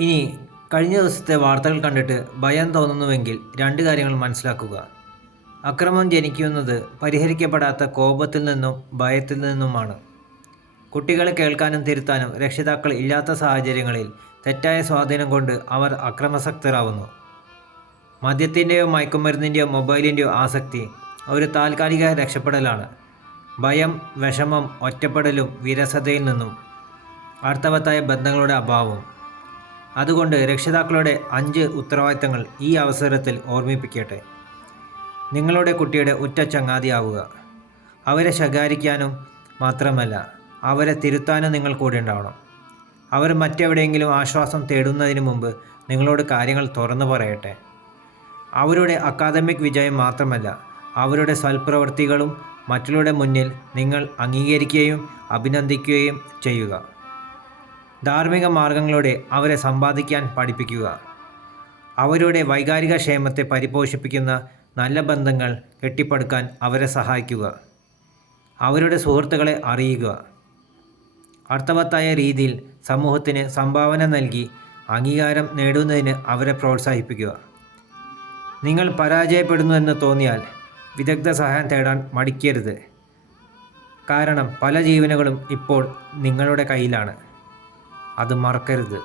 ഇനി കഴിഞ്ഞ ദിവസത്തെ വാർത്തകൾ കണ്ടിട്ട് ഭയം തോന്നുന്നുവെങ്കിൽ രണ്ട് കാര്യങ്ങൾ മനസ്സിലാക്കുക. അക്രമം ജനിക്കുന്നത് പരിഹരിക്കപ്പെടാത്ത കോപത്തിൽ നിന്നും ഭയത്തിൽ നിന്നുമാണ്. കുട്ടികളെ കേൾക്കാനും തിരുത്താനും രക്ഷിതാക്കൾ ഇല്ലാത്ത സാഹചര്യങ്ങളിൽ തെറ്റായ സ്വാധീനം കൊണ്ട് അവർ അക്രമാസക്തരാകുന്നു. മദ്യത്തിൻ്റെയോ മയക്കുമരുന്നിൻ്റെയോ മൊബൈലിൻ്റെയോ ആസക്തി ഒരു താൽക്കാലിക രക്ഷപ്പെടലാണ്. ഭയം, വിഷമം, ഒറ്റപ്പെടലും വിരസതയിൽ നിന്നും അർത്ഥവത്തായ ബന്ധങ്ങളുടെ അഭാവവും. അതുകൊണ്ട് രക്ഷിതാക്കളുടെ 5 ഉത്തരവാദിത്തങ്ങൾ ഈ അവസരത്തിൽ ഓർമ്മിപ്പിക്കട്ടെ. നിങ്ങളുടെ കുട്ടിയുടെ ഉറ്റ ചങ്ങാതിയാവുക. അവരെ ശകാരിക്കാനും മാത്രമല്ല, അവരെ തിരുത്താനും നിങ്ങൾ കൂടെ ഉണ്ടാവണം. അവർ മറ്റെവിടെയെങ്കിലും ആശ്വാസം തേടുന്നതിന് മുമ്പ് നിങ്ങളോട് കാര്യങ്ങൾ തുറന്നു പറയട്ടെ. അവരുടെ അക്കാദമിക് വിജയം മാത്രമല്ല, അവരുടെ സൽപ്രവൃത്തികളും മറ്റുള്ളവരുടെ മുന്നിൽ നിങ്ങൾ അംഗീകരിക്കുകയും അഭിനന്ദിക്കുകയും ചെയ്യുക. ധാർമ്മിക മാർഗങ്ങളിലൂടെ അവരെ സമ്പാദിക്കാൻ പഠിപ്പിക്കുക. അവരുടെ വൈകാരിക ക്ഷേമത്തെ പരിപോഷിപ്പിക്കുന്ന നല്ല ബന്ധങ്ങൾ കെട്ടിപ്പടുക്കാൻ അവരെ സഹായിക്കുക. അവരുടെ സുഹൃത്തുക്കളെ അറിയുക. അർത്ഥവത്തായ രീതിയിൽ സമൂഹത്തിന് സംഭാവന നൽകി അംഗീകാരം നേടുന്നതിന് അവരെ പ്രോത്സാഹിപ്പിക്കുക. നിങ്ങൾ പരാജയപ്പെടുന്നുവെന്ന് തോന്നിയാൽ വിദഗ്ധ സഹായം തേടാൻ മടിക്കരുത്. കാരണം പല ജീവനുകളും ഇപ്പോൾ നിങ്ങളുടെ കയ്യിലാണ്. അത് മറക്കരുത്.